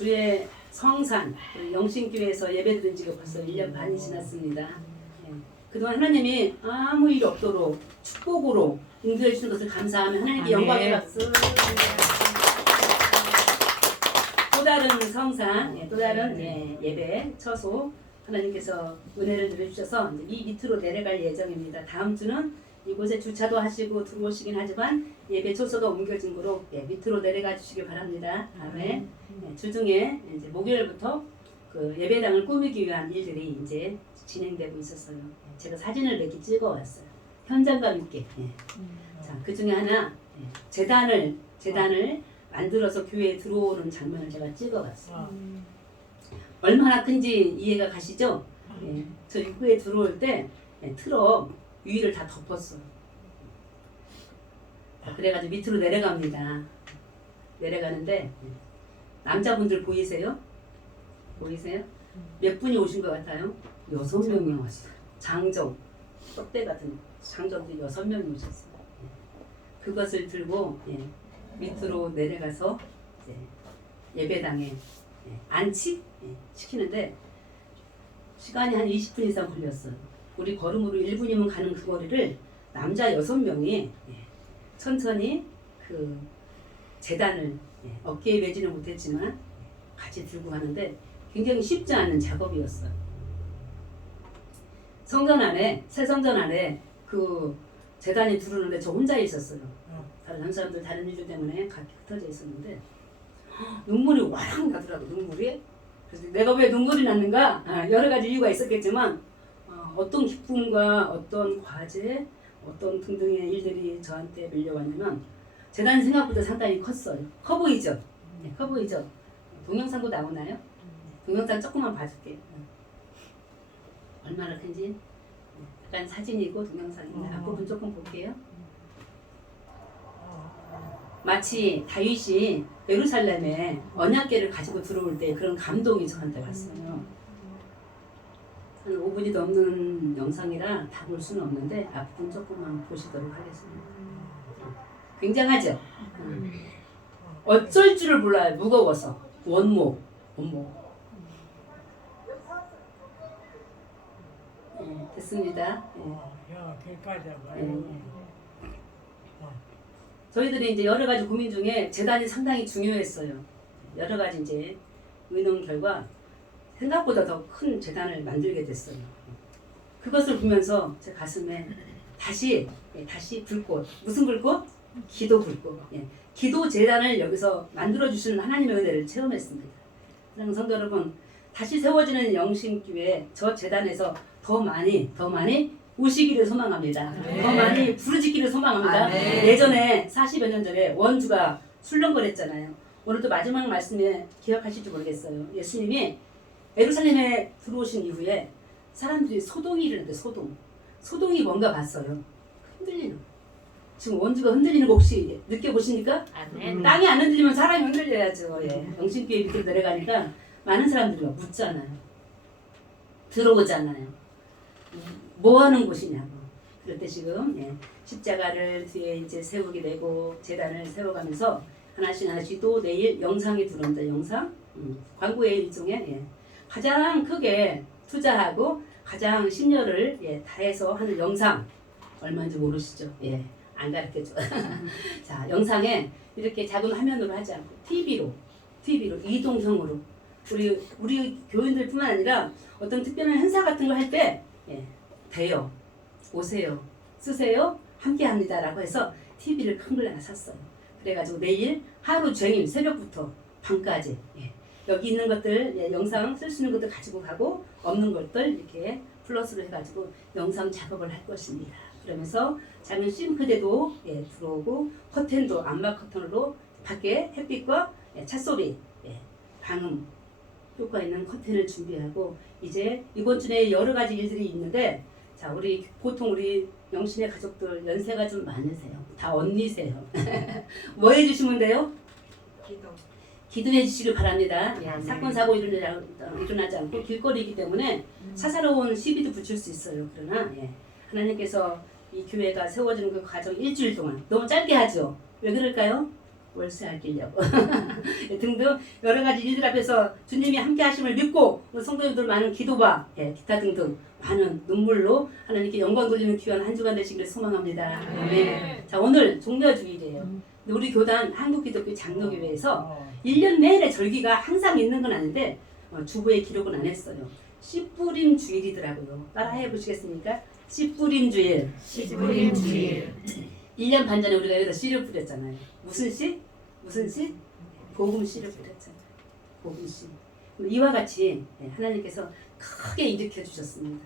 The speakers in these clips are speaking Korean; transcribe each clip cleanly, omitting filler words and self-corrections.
주의 성산 영신교회에서 예배드린 지가 벌써 1년 반이 지났습니다. 예. 그동안 하나님이 아무 일 없도록 축복으로 인도해 주신 것을 감사하며 하나님께 영광의 박수. 또 다른 성산, 또 다른 예배 처소 하나님께서 은혜를 누려주셔서 이 밑으로 내려갈 예정입니다. 다음 주는 이곳에 주차도 하시고 들어오시긴 하지만 예배 초소가 옮겨진 거로 밑으로 내려가 주시길 바랍니다. 아멘. 주중에 이제 목요일부터 그 예배당을 꾸미기 위한 일들이 이제 진행되고 있었어요. 제가 사진을 몇 개 찍어왔어요. 현장감 있게. 자, 그 중에 하나 재단을 만들어서 교회에 들어오는 장면을 제가 찍어봤어요. 얼마나 큰지 이해가 가시죠? 저 입구에 들어올 때 트럭 위를 다 덮었어요. 그래가지고 밑으로 내려갑니다. 내려가는데 남자분들 보이세요? 보이세요? 몇 분이 오신 것 같아요? 6명이 왔어요. 장정, 떡대 같은 장정들이 6명이 오셨어요. 그것을 들고 밑으로 내려가서 예배당에 안치 시키는데 시간이 한 20분 이상 걸렸어요. 우리 걸음으로 1분이면 가는 그 거리를 남자 6명이 천천히 그 재단을 어깨에 매지는 못했지만 같이 들고 가는데 굉장히 쉽지 않은 작업이었어요. 성전 안에, 새 성전 안에 그 재단이 두르는데 저 혼자 있었어요. 다른 사람들 다른 일들 때문에 같이 흩어져 있었는데 눈물이 와락 나더라고. 눈물이. 그래서 내가 왜 눈물이 났는가? 여러 가지 이유가 있었겠지만 어떤 기쁨과 어떤 과제, 어떤 등등의 일들이 저한테 밀려왔냐면 재단이 생각보다 상당히 컸어요. 커 보이죠? 커 보이죠? 동영상도 나오나요? 동영상 조금만 봐줄게요. 얼마나 큰지. 약간 사진이고 동영상입니다. 앞부분 조금 볼게요. 마치 다윗이 예루살렘에 언약궤를 가지고 들어올 때 그런 감동이 저한테 왔어요. 한 5분이 넘는 영상이라 다 볼 수는 없는데 앞부분 조금만 보시도록 하겠습니다. 굉장하죠? 어쩔 줄을 몰라요. 무거워서. 원목. 됐습니다. 저희들이 이제 여러 가지 고민 중에 재단이 상당히 중요했어요. 여러 가지 이제 의논 결과 생각보다 더 큰 재단을 만들게 됐어요. 그것을 보면서 제 가슴에 다시 불꽃. 무슨 불꽃? 기도 불꽃. 기도 재단을 여기서 만들어 주시는 하나님의 은혜를 체험했습니다. 사랑하는 성도 여러분, 다시 세워지는 영신교회 저 재단에서 더 많이 오시기를 소망합니다. 더 많이 부르짖기를 소망합니다. 예전에 40여 년 전에 원주가 술렁거렸잖아요. 오늘도 마지막 말씀에 기억하실지 모르겠어요. 예수님이 예루살렘에 들어오신 이후에 사람들이 소동이 일어났는데 소동이 뭔가 봤어요. 흔들리는. 지금 원주가 흔들리는 거 혹시 느껴보십니까? 땅이 안 흔들리면 사람이 흔들려야죠. 영신교회 밑으로 내려가니까 많은 사람들이 묻잖아요. 들어오잖아요. 뭐 하는 곳이냐고. 그럴 때 지금 십자가를 뒤에 이제 세우게 되고 재단을 세워가면서 하나씩 또 내일 영상이 들어온다. 영상 광고의 일종의 가장 크게 투자하고 가장 심려를 다해서 하는 영상 얼마인지 모르시죠? 안 가르쳐줘. 자, 영상에 이렇게 작은 화면으로 하지 않고 TV로 이동형으로 우리 교인들뿐만 아니라 어떤 특별한 행사 같은 거 할 때 돼요. 오세요. 쓰세요. 함께합니다라고 해서 TV를 큰 걸 하나 샀어요. 그래가지고 내일 하루 종일 새벽부터 밤까지 여기 있는 것들 영상 쓸 수 있는 것들 가지고 가고 없는 것들 이렇게 플러스로 해가지고 영상 작업을 할 것입니다. 그러면서 작은 싱크대도 들어오고 커튼도 암막 커튼으로 밖에 햇빛과 찻소리 방음 효과 있는 커튼을 준비하고 이제 이번 주에 여러 가지 일들이 있는데 자 보통 우리 영신의 가족들 연세가 좀 많으세요. 다 언니세요. 뭐 해주시면 돼요? 기도해 주시길 바랍니다. 사건 사고 일어나지 않고 길거리이기 때문에 사사로운 시비도 붙일 수 있어요. 그러나 하나님께서 이 교회가 세워지는 그 과정 일주일 동안 너무 짧게 하죠. 왜 그럴까요? 월세 아끼려고 등등 여러 가지 일들 앞에서 주님이 함께 하심을 믿고 성도님들 많은 기도와 기타 등등 많은 눈물로 하나님께 영광 돌리는 귀한 한 주간 되시기를 소망합니다. 아멘. 자, 오늘 종려주일이에요. 우리 교단 한국기독교 장로교회에서 1년 내내 절기가 항상 있는 건 아닌데 주부의 기록은 안 했어요. 씨 뿌림 주일이더라고요. 따라해 보시겠습니까? 씨 뿌림 주일. 씨 뿌림 주일. 1년 반 전에 우리가 여기서 씨를 뿌렸잖아요. 무슨 씨? 무슨 씨? 복음 씨를 뿌렸잖아요. 복음 씨. 이와 같이 하나님께서 크게 일으켜 주셨습니다.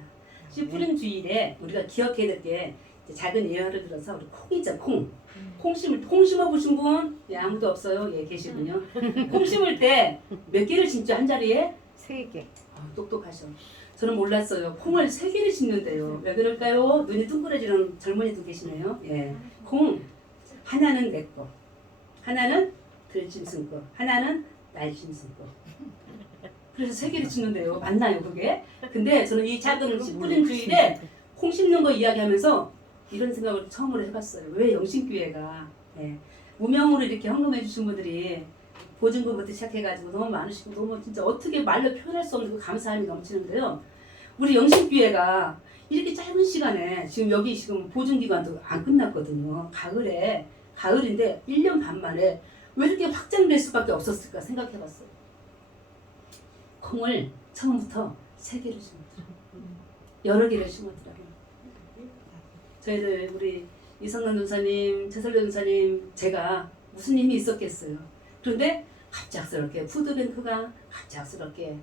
씨 뿌림 주일에 우리가 기억해야 될 게 작은 예화를 들어서 우리 콩이죠, 콩. 콩 심어 보신 분? 아무도 없어요. 계시군요. 콩 심을 때 몇 개를 심죠? 한 자리에? 3개. 똑똑하셔. 저는 몰랐어요. 콩을 3개를 심는데요. 왜 그럴까요? 눈이 둥그러지는 젊은이도 계시네요. 콩 하나는 내 거, 하나는 들짐승 거, 하나는 날짐승 거. 그래서 3개를 심는데요. 맞나요, 그게? 근데 저는 이 작은 씨 뿌린 주일에 콩 심는 거 이야기하면서 이런 생각을 처음으로 해봤어요. 왜 영신교회가 무명으로 이렇게 헌금해 주신 분들이 보증금부터 시작해가지고 너무 많으시고 너무 진짜 어떻게 말로 표현할 수 없는 그 감사함이 넘치는데요. 우리 영신교회가 이렇게 짧은 시간에 지금 여기 지금 보증기간도 안 끝났거든요. 가을인데 1년 반 만에 왜 이렇게 확장될 수밖에 없었을까 생각해봤어요. 콩을 처음부터 3개를 심었더라고요. 여러 개를 심었더라고요. 저희들 우리 이성남 전사님, 최설련 전사님 제가 무슨 힘이 있었겠어요. 그런데 갑작스럽게 푸드뱅크가 갑작스럽게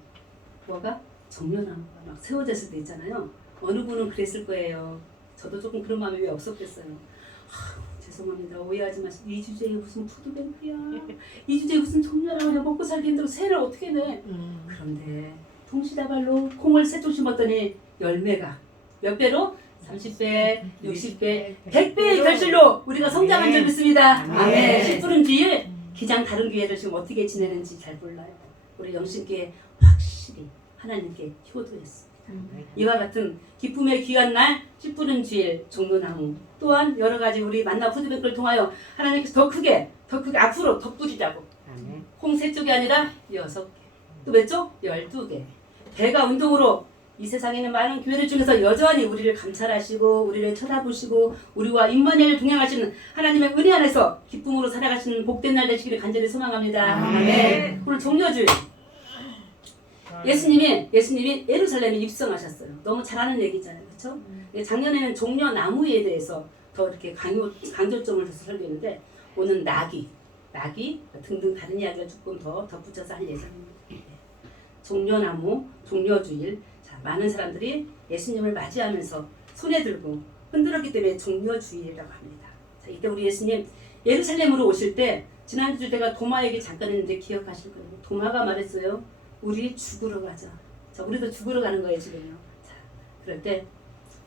뭐가 정려나무가 막 세워졌을 때 있잖아요. 어느 분은 그랬을 거예요. 저도 조금 그런 마음이 왜 없었겠어요. 죄송합니다. 오해하지 마시고 이 주제에 무슨 푸드뱅크야. 이 주제에 무슨 정려나무야. 먹고 살기 힘들고 새를 어떻게 내. 그런데 동시다발로 콩을 3쪽 심었더니 열매가 몇 배로? 30배, 60배, 100배의 결실로 우리가 성장한 줄 믿습니다. 아멘. 씨 뿌린 주일 기장 다른 교회를 지금 어떻게 지내는지 잘 몰라요. 우리 영신교회 확실히 하나님께 효도했습니다. 이와 같은 기쁨의 귀한 날, 씨 뿌린 주일, 종로나무 또한 여러 가지 우리 만나 푸드뱅크를 통하여 하나님께서 더 크게 앞으로 더 뿌리자고. 콩 3쪽이 아니라 6개. 또 몇 쪽? 12개. 배가 운동으로 이 세상에 있는 많은 교회들 중에서 여전히 우리를 감찰하시고 우리를 쳐다보시고 우리와 임마누엘 동행하시는 하나님의 은혜 안에서 기쁨으로 살아가시는 복된 날 되시기를 간절히 소망합니다. 네. 오늘 종려주일 예수님이 예루살렘에 입성하셨어요. 너무 잘 아는 얘기잖아요. 그렇죠? 작년에는 종려나무에 대해서 더 이렇게 강조점을 둬서 설교했는데 오늘 나귀 등등 다른 이야기를 조금 더 덧붙여서 할 예정입니다. 종려나무, 종려주일. 많은 사람들이 예수님을 맞이하면서 손에 들고 흔들었기 때문에 종려주일이라고 합니다. 자, 이때 우리 예수님 예루살렘으로 오실 때 지난주 제가 도마 얘기 잠깐 했는데 기억하실 거예요. 도마가 말했어요. 우리 죽으러 가자. 자, 우리도 죽으러 가는 거예요 지금요. 자, 그럴 때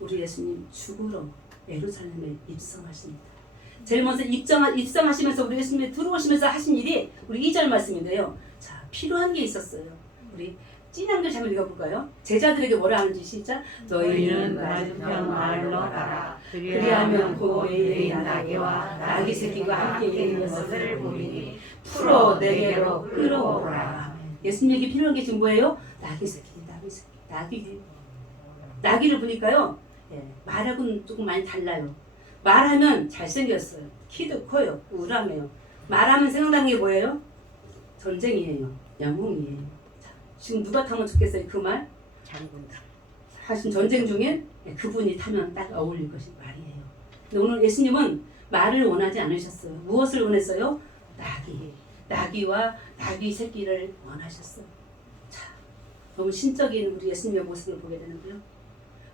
우리 예수님 죽으러 예루살렘에 입성하십니다. 제일 먼저 입성하시면서 우리 예수님이 들어오시면서 하신 일이 우리 2절 말씀인데요. 자, 필요한 게 있었어요. 우리 찐한글 잠을 읽어볼까요? 제자들에게 뭐라 하는지 시작. 너희는 맞은편 마을로 가라. 그리하면 곧 너희의 나귀와 나귀 새끼가 함께 있는 것을 보리니 풀어 내게로 끌어오라. 예수님에게 필요한 게 지금 뭐예요? 나귀 새끼. 나귀를 보니까요. 말하고는 조금 많이 달라요. 말하면 잘생겼어요. 키도 커요. 우람해요. 말하면 생각나는 게 뭐예요? 전쟁이에요. 영웅이에요. 지금 누가 타면 좋겠어요? 그 말? 장군다. 사실 전쟁 중에 그분이 타면 딱 어울릴 것이 말이에요. 근데 오늘 예수님은 말을 원하지 않으셨어요. 무엇을 원했어요? 나귀와 나귀 새끼를 원하셨어요. 자, 너무 신적인 우리 예수님의 모습을 보게 되는데요.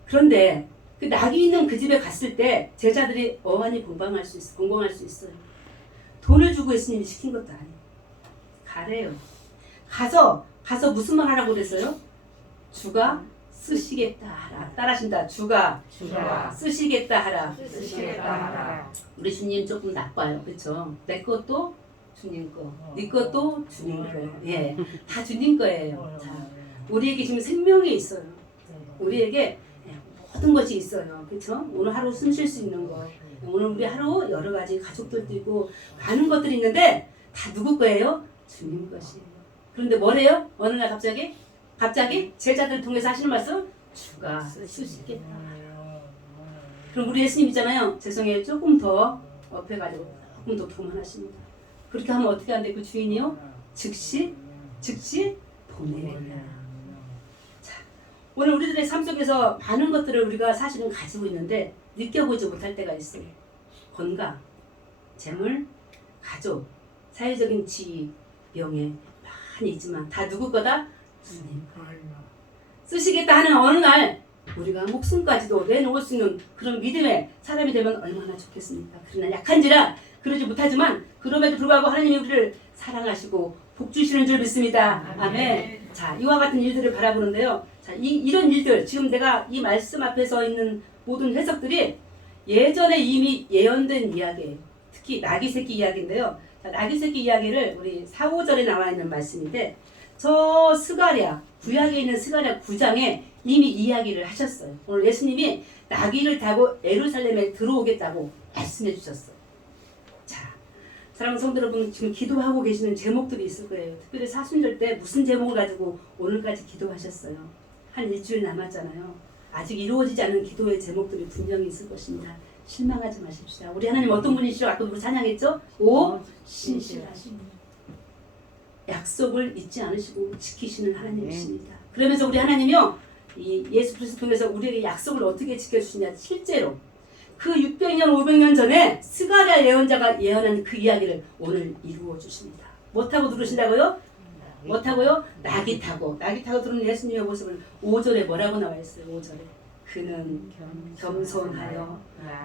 그런데 그 나귀 있는 그 집에 갔을 때 제자들이 어안이 공방할 수 있어요. 돈을 주고 예수님이 시킨 것도 아니에요. 가래요. 가서 무슨 말 하라고 그랬어요? 주가 쓰시겠다 하라. 따라하신다. 주가 쓰시겠다 하라. 우리 주님 조금 나빠요. 그렇죠? 내 것도 주님 거, 네 것도 주님 거. 다 주님 거예요. 자, 우리에게 지금 생명이 있어요. 우리에게 모든 것이 있어요. 그렇죠? 오늘 하루 숨 쉴 수 있는 거. 오늘 우리 하루 여러 가지 가족들도 있고 많은 것들이 있는데 다 누구 거예요? 주님 것이에요. 그런데 뭐래요? 어느 날 갑자기 제자들 통해서 하시는 말씀, 주가 쓰시겠다. 그럼 우리 예수님 있잖아요. 죄송해요. 조금 더 업해가지고 조금 더 교만하십니다. 그렇게 하면 어떻게 하는데 그 주인이요? 즉시 보내리라. 자, 오늘 우리들의 삶 속에서 많은 것들을 우리가 사실은 가지고 있는데 느껴보지 못할 때가 있어요. 건강, 재물, 가족, 사회적인 지위, 명예 많이 있지만 다 누구 거다? 주님 거. 쓰시겠다 하는 어느 날 우리가 목숨까지도 내놓을 수 있는 그런 믿음의 사람이 되면 얼마나 좋겠습니까? 그러나 약한지라 그러지 못하지만 그럼에도 불구하고 하나님이 우리를 사랑하시고 복 주시는 줄 믿습니다. 아멘. 자, 이와 같은 일들을 바라보는데요. 자, 이런 일들 지금 내가 이 말씀 앞에 서 있는 모든 해석들이 예전에 이미 예언된 이야기예요. 특히 나귀 새끼 이야기인데요. 자, 나귀 새끼 이야기를 우리 4, 5절에 나와 있는 말씀인데 저 스가랴 구약에 있는 스가랴 9장에 이미 이야기를 하셨어요. 오늘 예수님이 나귀를 타고 예루살렘에 들어오겠다고 말씀해 주셨어요. 자, 사랑하는 성도 여러분, 지금 기도하고 계시는 제목들이 있을 거예요. 특별히 사순절 때 무슨 제목을 가지고 오늘까지 기도하셨어요. 한 일주일 남았잖아요. 아직 이루어지지 않은 기도의 제목들이 분명히 있을 것입니다. 실망하지 마십시오. 우리 하나님 어떤 분이시죠? 아까 우리 찬양했죠? 오 신실하신 분. 약속을 잊지 않으시고 지키시는 하나님이십니다. 그러면서 우리 하나님이요, 이 예수 그리스도 통해서 우리에게 약속을 어떻게 지켜주시냐. 실제로 그 600년 500년 전에 스가랴 예언자가 예언한 그 이야기를 오늘 이루어 주십니다. 뭐 타고 들으신다고요? 뭐 타고요? 나귀 타고 들은 예수님의 모습을 5절에 뭐라고 나와 있어요? 5절에 그는 겸손하여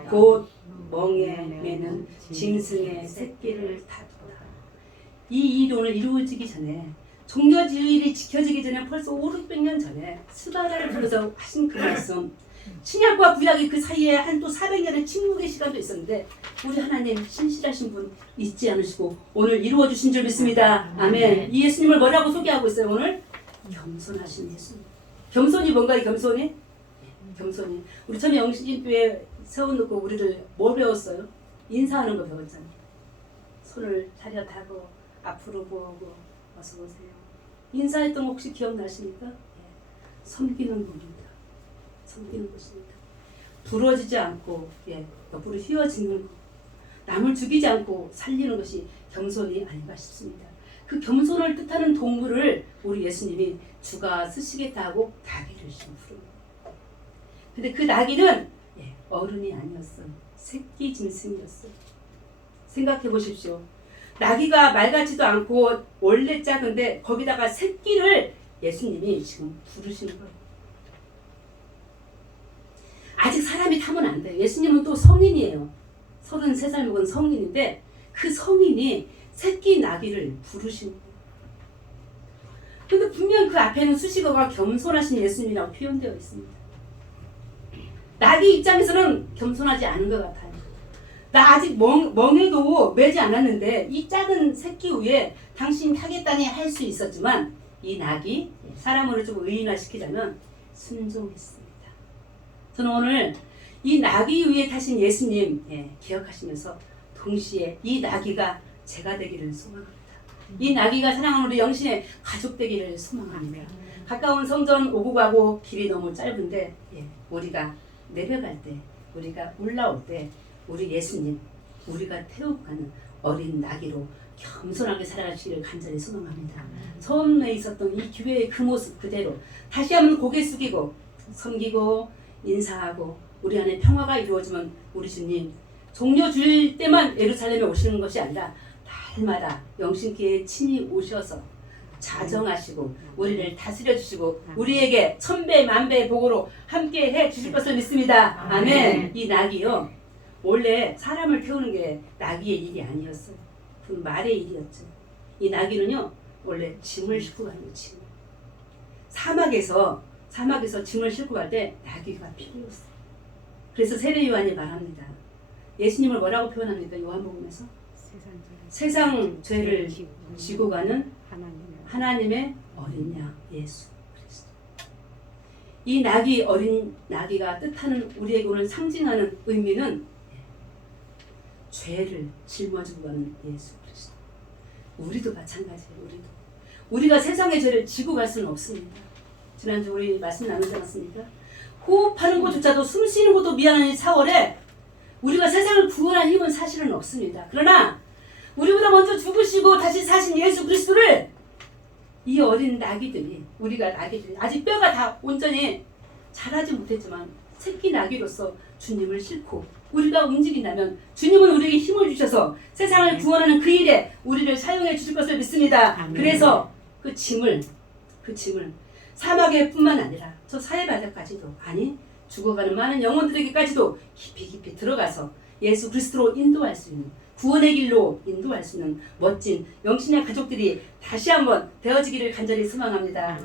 곧 멍에 매는 짐승의 새끼를 타도다. 이 일이 오늘 이루어지기 전에 종려주일이 지켜지기 전에 벌써 500년 전에 스가랴를 불러서 하신 그 말씀, 신약과 구약이 그 사이에 한 또 400년의 침묵의 시간도 있었는데 우리 하나님 신실하신 분 잊지 않으시고 오늘 이루어 주신 줄 믿습니다. 아멘. 이 예수님을 뭐라고 소개하고 있어요? 오늘 겸손하신 예수님. 겸손이 뭔가? 이 겸손이? 겸손이. 우리 처음에 영신교회 세워놓고 우리를 뭐 배웠어요? 인사하는 거 배웠잖아요. 손을 차렷하고 앞으로 보고 어서 오세요. 인사했던 거 혹시 기억나십니까? 섬기는 분입니다. 섬기는 것입니다. 부러지지 않고 옆으로 휘어지는 것, 남을 죽이지 않고 살리는 것이 겸손이 아닌가 싶습니다. 그 겸손을 뜻하는 동물을 우리 예수님이 주가 쓰시겠다 하고 나귀를 부릅니다. 근데 그 나귀는 어른이 아니었어요. 새끼 짐승이었어요. 생각해 보십시오. 나귀가 말 같지도 않고 원래 작은데 거기다가 새끼를 예수님이 지금 부르시는 거예요. 아직 사람이 타면 안 돼요. 예수님은 또 성인이에요. 33살 먹은 성인인데 그 성인이 새끼 나귀를 부르시는 거예요. 근데 분명 그 앞에는 수식어가 겸손하신 예수님이라고 표현되어 있습니다. 나귀 입장에서는 겸손하지 않은 것 같아요. 나 아직 멍에도 매지 않았는데 이 작은 새끼 위에 당신이 타겠다니 할 수 있었지만 이 낙이 사람을 좀 의인화시키자면 순종했습니다. 저는 오늘 이 나귀 위에 타신 예수님 기억하시면서 동시에 이 나귀가 제가 되기를 소망합니다. 이 나귀가 사랑하는 우리 영신의 가족 되기를 소망합니다. 가까운 성전 오고 가고 길이 너무 짧은데 우리가 내려갈 때, 우리가 올라올 때 우리 예수님, 우리가 태우고 가는 어린 나귀로 겸손하게 살아가시기를 간절히 소망합니다. 처음에 있었던 이 교회의 그 모습 그대로 다시 한번 고개 숙이고 섬기고 인사하고 우리 안에 평화가 이루어지면 우리 주님 종려 주일 때만 예루살렘에 오시는 것이 아니라 날마다 영신교회에 친히 오셔서 자정하시고 우리를 다스려 주시고 우리에게 천배 만배의 복으로 함께 해 주실 것을 믿습니다. 아멘. 이 낙이요 원래 사람을 태우는 게 나귀의 일이 아니었어요. 그 말의 일이었죠. 이 나귀는요 원래 짐을 싣고 가는 짐. 사막에서 짐을 싣고 갈 때 나귀가 필요했어요. 그래서 세례 요한이 말합니다. 예수님을 뭐라고 표현합니까? 요한복음에서 세상 죄를 지고 가는 하나님의 어린 양 예수 그리스도. 이 나귀 어린 나귀가 뜻하는 우리에게 오늘 상징하는 의미는 죄를 짊어지고 가는 예수 그리스도. 우리도 마찬가지예요. 우리가 세상의 죄를 지고 갈 수는 없습니다. 지난주 우리 말씀 나누지 않았습니까? 호흡하는 것조차도 숨 쉬는 것도 미안한 이 4월에 우리가 세상을 구원할 힘은 사실은 없습니다. 그러나 우리보다 먼저 죽으시고 다시 사신 예수 그리스도를 이 어린 나귀들이 아직 뼈가 다 온전히 자라지 못했지만 새끼 나귀로서 주님을 싣고 우리가 움직인다면 주님은 우리에게 힘을 주셔서 세상을 구원하는 그 일에 우리를 사용해 주실 것을 믿습니다. 아멘. 그래서 그 짐을 사막에 뿐만 아니라 저 사해바다까지도 아니 죽어가는 많은 영혼들에게까지도 깊이 들어가서 예수 그리스도로 인도할 수 있는 구원의 길로 인도할 수 있는 멋진 영신의 가족들이 다시 한번 되어지기를 간절히 소망합니다.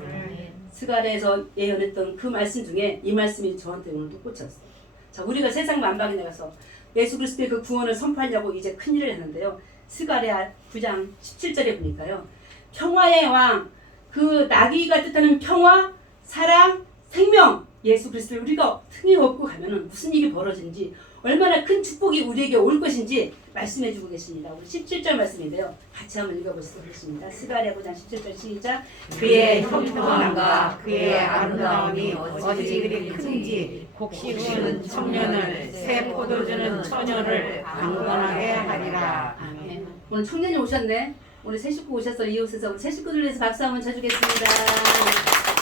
스가랴에서 예언했던 그 말씀 중에 이 말씀이 저한테 오늘 또 꽂혔어요. 자, 우리가 세상 만방에 나가서 예수 그리스도의 그 구원을 선포하려고 이제 큰일을 했는데요. 스가랴 9장 17절에 보니까요. 평화의 왕, 그 나귀가 뜻하는 평화, 사랑, 생명, 예수 그리스도를 우리가 틈이 없고 가면은 무슨 일이 벌어지는지 얼마나 큰 축복이 우리에게 올 것인지 말씀해 주고 계십니다. 우리 17절 말씀인데요. 같이 한번 읽어보시도록 하겠습니다. 스가랴 9장 17절 시작. 그의 형통함과 그의 아름다움이 어찌 그리 큰지 곡식은 청년을 새 포도주는 처녀를 강건하게 하리라. 아멘. 오늘 청년이 오셨네. 우리 새 식구 오셔서 이웃에서 우리 새 식구들 위해서 박수 한번 쳐주겠습니다.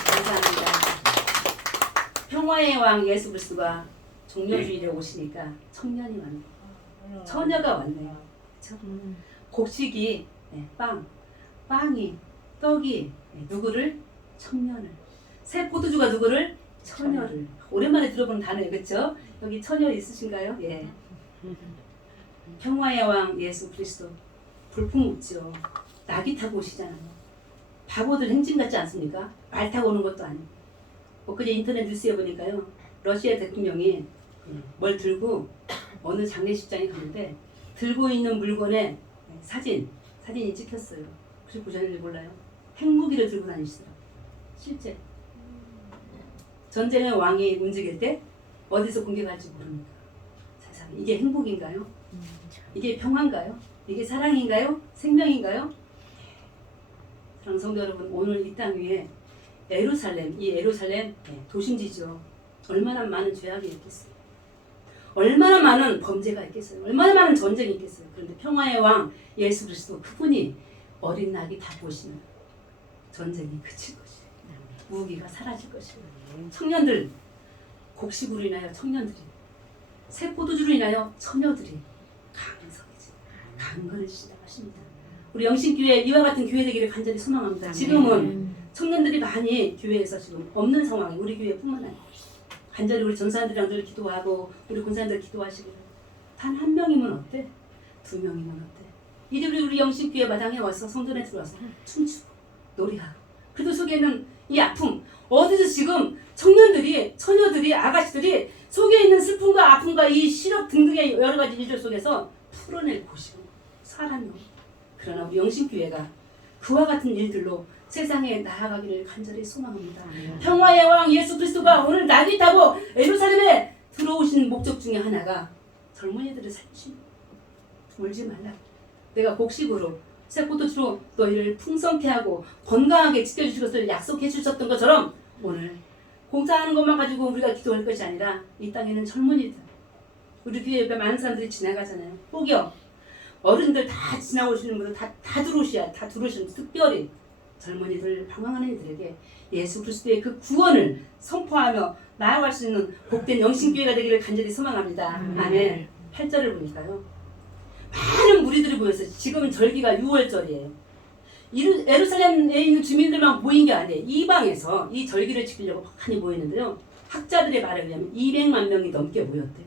감사합니다. 평화의 왕 예수 그리스도가 종려주일에 오시니까 청년이 왔네. 처녀가 왔네요. 그쵸? 곡식이 빵이 떡이 누구를? 청년을. 새 포도주가 누구를? 처녀를. 오랜만에 들어보는 단어예요. 그렇죠? 여기 처녀 있으신가요? 예. 평화의 왕 예수 그리스도 불품 없죠. 나귀 타고 오시잖아요. 바보들 행진 같지 않습니까? 말 타고 오는 것도 아니고. 엊그제 인터넷 뉴스에 보니까요. 러시아 대통령이 뭘 들고 어느 장례식장에 갔는데 들고 있는 물건에 사진이 찍혔어요. 혹시 보셨는지 몰라요? 핵무기를 들고 다니시더라고요. 실제 전쟁의 왕이 움직일 때 어디서 공격할지 모릅니다. 세상에 이게 행복인가요? 이게 평화인가요? 이게 사랑인가요? 생명인가요? 사랑하는 성도 여러분, 오늘 이 땅 위에 이 예루살렘 도심지죠. 얼마나 많은 죄악이 있겠어요. 얼마나 많은 범죄가 있겠어요. 얼마나 많은 전쟁이 있겠어요. 그런데 평화의 왕 예수 그리스도 그분이 어린 낙이 타고 오시면 전쟁이 그칠 것이에요. 무기가 사라질 것이에요. 청년들, 곡식으로 인하여 청년들이, 새 포도주로 인하여 처녀들이 강건해지시다고 하십니다. 우리 영신교회 이와 같은 교회 되기를 간절히 소망합니다. 지금은 청년들이 많이 교회에서 지금 없는 상황이 우리 교회뿐만 아니라 간절히 우리 전사님들이랑 늘 기도하고 우리 군사님들 기도하시고 단 한 명이면 어때? 2명이면 어때? 이리 우리 영신교회 마당에 와서 성전에 들어와서 춤추고 노래하고 그들 속에 있는 이 아픔 어디서 지금 청년들이 처녀들이 아가씨들이 속에 있는 슬픔과 아픔과 이 시력 등등의 여러 가지 일들 속에서 풀어낼 곳이고 사람이 그러나 우리 영신교회가 그와 같은 일들로 세상에 나아가기를 간절히 소망합니다. 평화의 왕 예수 그리스도가 오늘 낙이 타고 예루살렘에 들어오신 목적 중에 하나가 젊은이들을 살리시는 울지 말라. 내가 곡식으로 새 포도주로 너희를 풍성케 하고 건강하게 지켜주실 것을 약속해 주셨던 것처럼 오늘 공사하는 것만 가지고 우리가 기도할 것이 아니라 이 땅에는 젊은이들 우리 교회 옆에 많은 사람들이 지나가잖아요. 혹여 어른들 다 지나오시는 분들 다 들어오시는 특별히 젊은이들 방황하는 이들에게 예수 그리스도의 그 구원을 선포하며 나아갈 수 있는 복된 영신교회가 되기를 간절히 소망합니다. 아멘. 8절을 보니까요. 많은 무리들이 모였어요. 지금은 절기가 6월절이에요. 예루살렘에 있는 주민들만 모인 게 아니에요. 이방에서 이 절기를 지키려고 많이 모였는데요. 학자들의 말에 의하면 200만 명이 넘게 모였대요.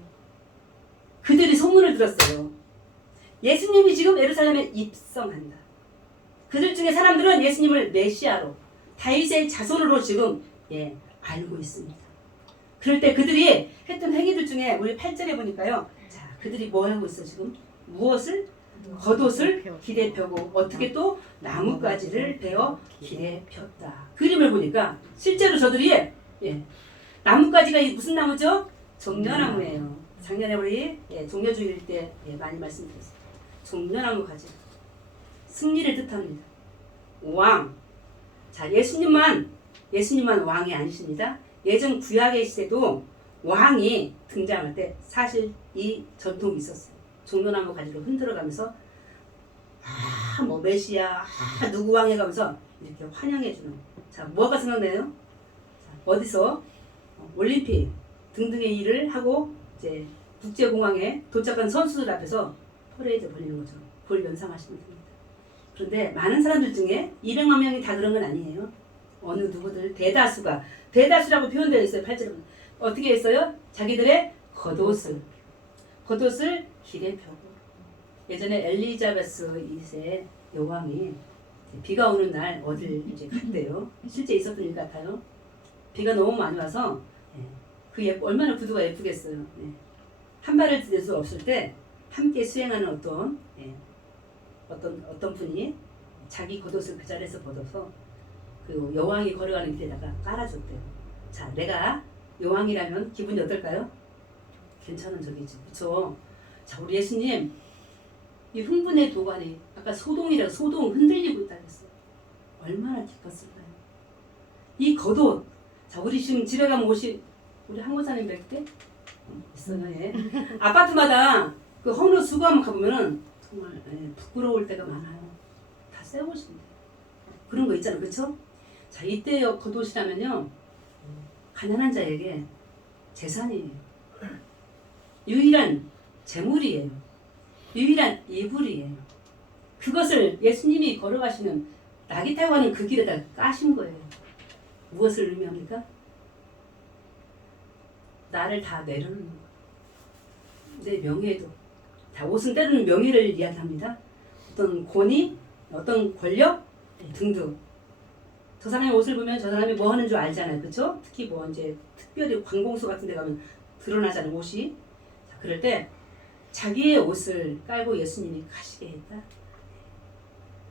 그들이 소문을 들었어요. 예수님이 지금 예루살렘에 입성한다. 그들 중에 사람들은 예수님을 메시아로 다윗의 자손으로 지금 알고 있습니다. 그럴 때 그들이 했던 행위들 중에 우리 8절에 보니까요. 자, 그들이 뭐 하고 있어 지금? 무엇을? 겉옷을 길에 펴고 어떻게 또 나뭇가지를 베어 길에 폈다. 그림을 보니까 실제로 저들이 나뭇가지가 무슨 나무죠? 종려나무예요. 작년에 우리 종려주일 때 많이 말씀드렸어요. 종려나무 가지. 승리를 뜻합니다. 왕. 자, 예수님만 왕이 아니십니다. 예전 구약의 시대도 왕이 등장할 때 사실 이 전통이 있었어요. 종려나무 가지로 흔들어가면서 뭐 메시아, 누구 왕 해가면서 이렇게 환영해주는. 자, 뭐가 생각나요? 자, 어디서 올림픽 등등의 일을 하고 이제 국제공항에 도착한 선수들 앞에서 퍼레이드 벌리는 거죠. 그걸 연상하시면 됩니다. 그런데 많은 사람들 중에 200만 명이 다 그런 건 아니에요. 어느 누구들 대다수라고 표현되어 있어요. 8절에 어떻게 했어요? 자기들의 겉옷을 길에 펴고. 예전에 엘리자베스 2세 여왕이 비가 오는 날 어딜 이제 갔대요. 실제 있었던 일 같아요. 비가 너무 많이 와서 얼마나 구두가 예쁘겠어요. 한 발을 디딜 수 없을 때 함께 수행하는 어떤 분이 자기 겉옷을 그 자리에서 벗어서 그 여왕이 걸어가는 길에다가 깔아줬대요. 자, 내가 여왕이라면 기분이 어떨까요? 괜찮은 적이죠. 그렇죠? 자, 우리 예수님 이 흥분의 도가니 아까 소동 흔들리고 있다 그랬어요. 얼마나 기뻤을까요? 이 겉옷. 자, 우리 지금 집에 가면 옷이 우리 한국사님 몇 개? 있어요. 예. 아파트마다 그 헌옷 수거하면 가보면은 정말 부끄러울 때가 많아요. 다 새 옷인데 그런 거 있잖아요. 그렇죠? 자, 이때의 겉옷이라면요 가난한 자에게 재산이에요. 유일한 재물이에요. 유일한 이불이에요. 그것을 예수님이 걸어가시는 낙이 타고 가는 그 길에다 까신 거예요. 무엇을 의미합니까? 나를 다 내려놓는 거. 내 명예도. 다 옷은 때로는 명예를 이야기합니다. 어떤 권위, 어떤 권력 등등. 저 사람의 옷을 보면 저 사람이 뭐 하는 줄 알잖아요. 그렇죠? 특히 뭐 이제 특별히 관공서 같은 데 가면 드러나잖아요. 옷이. 자, 그럴 때 자기의 옷을 깔고 예수님이 가시게 했다.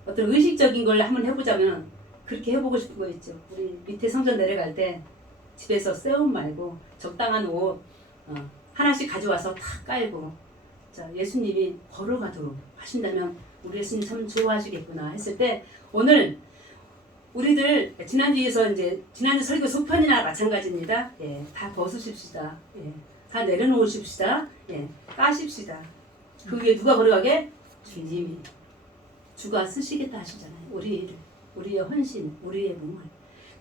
어떤 의식적인 걸 한번 해보자면 그렇게 해보고 싶은 거 있죠. 우리 밑에 성전 내려갈 때 집에서 새 옷 말고 적당한 옷 하나씩 가져와서 다 깔고 자, 예수님이 걸어가도록 하신다면 우리 예수님 참 좋아하시겠구나 했을 때 오늘 우리들 지난주 설교 속편이나 마찬가지입니다. 예, 다 벗으십시다. 예, 다 내려놓으십시다. 예, 까십시다. 그 위에 누가 걸어가게? 주님이. 주가 쓰시겠다 하시잖아요. 우리의 헌신, 우리의 몸을.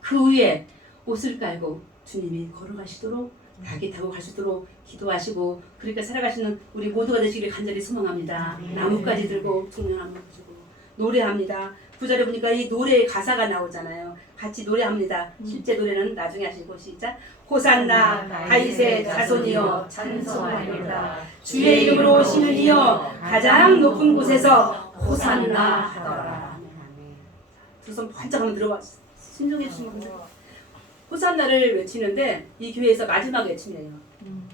그 위에 옷을 깔고 주님이 걸어가시도록 낙이 타고 가시도록 기도하시고 그러니까 살아가시는 우리 모두가 되시기를 간절히 소망합니다. 나뭇가지 들고 청년나무 가지고 노래합니다. 9절에 보니까 이 노래의 가사가 나오잖아요. 같이 노래합니다. 실제 노래는 나중에 하시고 시작. 호산나 다윗의 자손이여 찬송하리로다. 주의 이름으로 오시는 이여 가장 높은 곳에서 호산나 하더라. 두 손 번쩍 한번 들어봐 신중해 주시면 됩니다. 호산나를 외치는데 이 교회에서 마지막 외침이에요.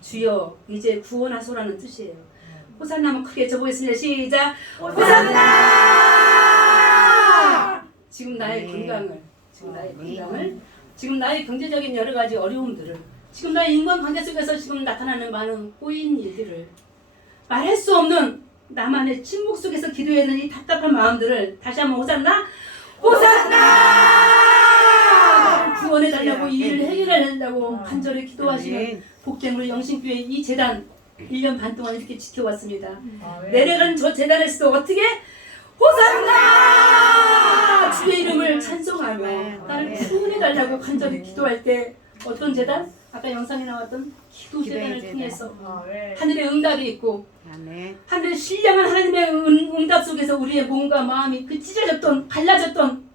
주여 이제 구원하소라는 뜻이에요. 호산나 한번 크게 쳐보겠습니다. 시작. 호산나! 지금 나의 건강을 지금 나의 경제적인 여러 가지 어려움들을 지금 나의 인간관계 속에서 지금 나타나는 많은 꼬인 일들을 말할 수 없는 나만의 침묵 속에서 기도하는 이 답답한 마음들을 다시 한번 호산나! 구원해달라고 이 일을 해결해달라고 간절히 기도하시는 복되물 영신교회 이 재단 1년 반 동안 이렇게 지켜왔습니다. 내려간 저 재단에서도 어떻게 호산나 주의 이름을 찬송하며 나를 구원해달라고 간절히 기도할 때 어떤 재단? 아까 영상에 나왔던 기도 재단을 통해서 하늘의 응답이 있고 하늘의 신령한 하나님의 응답 속에서 우리의 몸과 마음이 그 찢어졌던 갈라졌던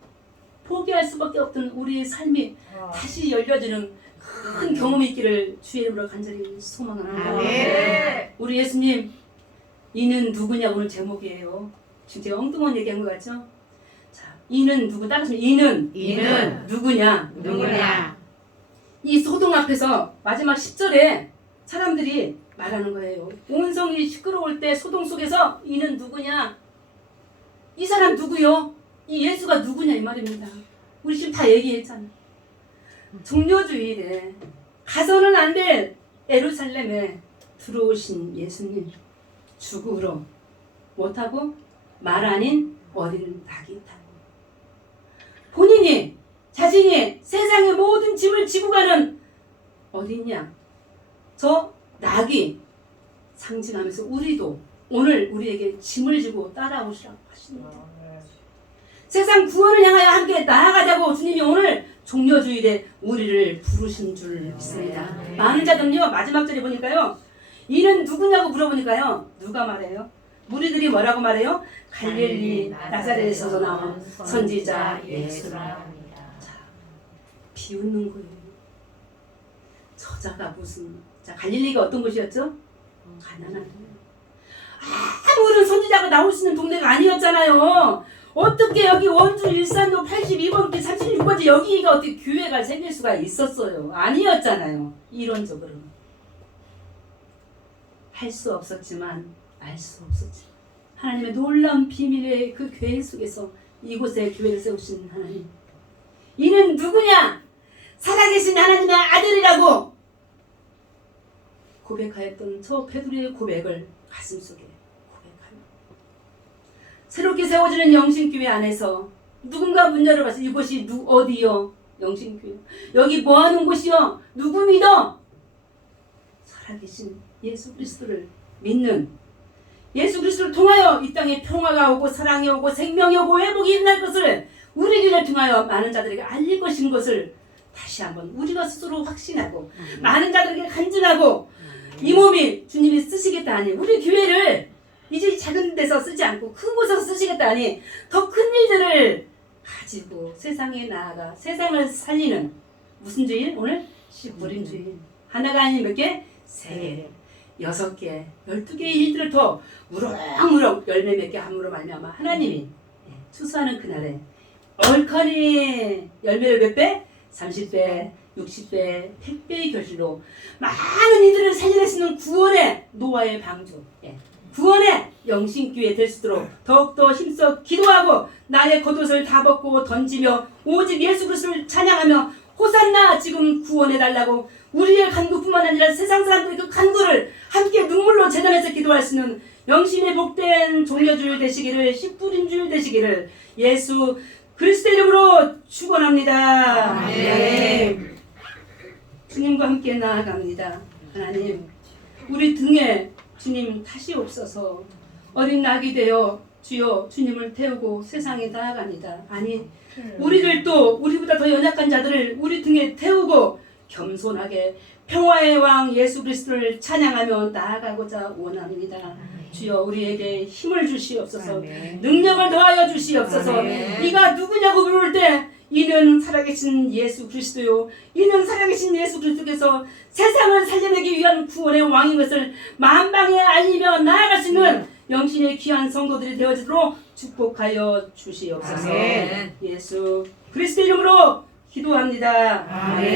포기할 수밖에 없던 우리의 삶이 다시 열려지는 큰 경험이 있기를 주의 이름으로 간절히 소망합니다. 우리 예수님 이는 누구냐 오늘 제목이에요. 지금 제가 엉뚱한 얘기한 것 같죠? 자, 이는 누구 따라서 이는 누구냐? 이 소동 앞에서 마지막 10절에 사람들이 말하는 거예요. 온 성이 시끄러울 때 소동 속에서 이는 누구냐? 이 사람 누구요? 이 예수가 누구냐 이 말입니다. 우리 지금 다 얘기했잖아. 종려주일에 가서는 안 될 예루살렘에 들어오신 예수님 죽으러 못하고 말 아닌 어린 낙이 있다고. 본인이 자신이 세상의 모든 짐을 지고 가는 어린 양, 저 낙이 상징하면서 우리도 오늘 우리에게 짐을 지고 따라오시라고 하시는 거예요. 세상 구원을 향하여 함께 나아가자고 주님이 오늘 종려주일에 우리를 부르신 줄 믿습니다. 많은 자들은요, 마지막 절에 보니까요, 이는 누구냐고 물어보니까요, 누가 말해요? 무리들이 뭐라고 말해요? 갈릴리 나사렛에서 나온 선지자 예수라. 자, 비웃는 거예요. 저자가 무슨, 자, 갈릴리가 어떤 곳이었죠? 가난한 거예요. 아무런 선지자가 나올 수 있는 동네가 아니었잖아요. 어떻게 여기 원주 일산로 82번 길 36번지 여기가 어떻게 교회가 생길 수가 있었어요? 아니었잖아요. 이론적으로 할 수 없었지만 알 수 없었지만 하나님의 놀라운 비밀의 그 교회 속에서 이곳에 교회를 세우신 하나님, 이는 누구냐? 살아계신 하나님의 아들이라고 고백하였던 저 베드로의 고백을 가슴속에 고백하며 새롭게 세워지는 영신교회 안에서 누군가 문 열어봐서 이곳이 어디요? 영신교회. 여기 뭐하는 곳이요? 누구 믿어? 살아계신 예수 그리스도를 믿는, 예수 그리스도를 통하여 이 땅에 평화가 오고 사랑이 오고 생명이 오고 회복이 일어날 것을 우리 길을 통하여 많은 자들에게 알릴 것인 것을 다시 한번 우리가 스스로 확신하고 많은 자들에게 간증하고 이 몸이 주님이 쓰시겠다 하니 우리 교회를 이제 작은 데서 쓰지 않고 큰 곳에서 쓰시겠다 하니 더 큰 일들을 가지고 세상에 나아가 세상을 살리는 무슨 주일? 오늘 십부림 주일. 하나가 아닌 몇 개? 3개, 6개, 12개의 일들을 더 우럭우럭 열매 맺게 함으로 말미암아 하나님이 추수하는 그날에 얼커니 열매를 몇 배? 30배, 60배, 100배의 결실로 많은 이들을 살려낼 수 있는 구원의 노아의 방주, 구원의 영신교회 될 수 있도록 더욱더 힘써 기도하고 나의 겉옷을 다 벗고 던지며 오직 예수 그리스도를 찬양하며 호산나 지금 구원해달라고 우리의 간구뿐만 아니라 세상 사람들의 그 간구를 함께 눈물로 재단해서 기도할 수 있는 영신의 복된 종려주일 되시기를, 십부림주일 되시기를 예수 그리스도 이름으로 축원합니다. 네. 주님과 함께 나아갑니다. 하나님, 우리 등에 주님 탓이 없어서 어린 낙이 되어 주여 주님을 태우고 세상에 나아갑니다. 아니, 우리들도 우리보다 더 연약한 자들을 우리 등에 태우고 겸손하게 평화의 왕 예수 그리스도를 찬양하며 나아가고자 원합니다. 주여 우리에게 힘을 주시옵소서. 능력을 더하여 주시옵소서. 네가 누구냐고 물을 때 이는 살아계신 예수 그리스도요, 이는 살아계신 예수 그리스도께서 세상을 살려내기 위한 구원의 왕인 것을 만방에 알리며 나아갈 수 있는 영신의 귀한 성도들이 되어지도록 축복하여 주시옵소서. 예수 그리스도 이름으로 기도합니다. 아멘.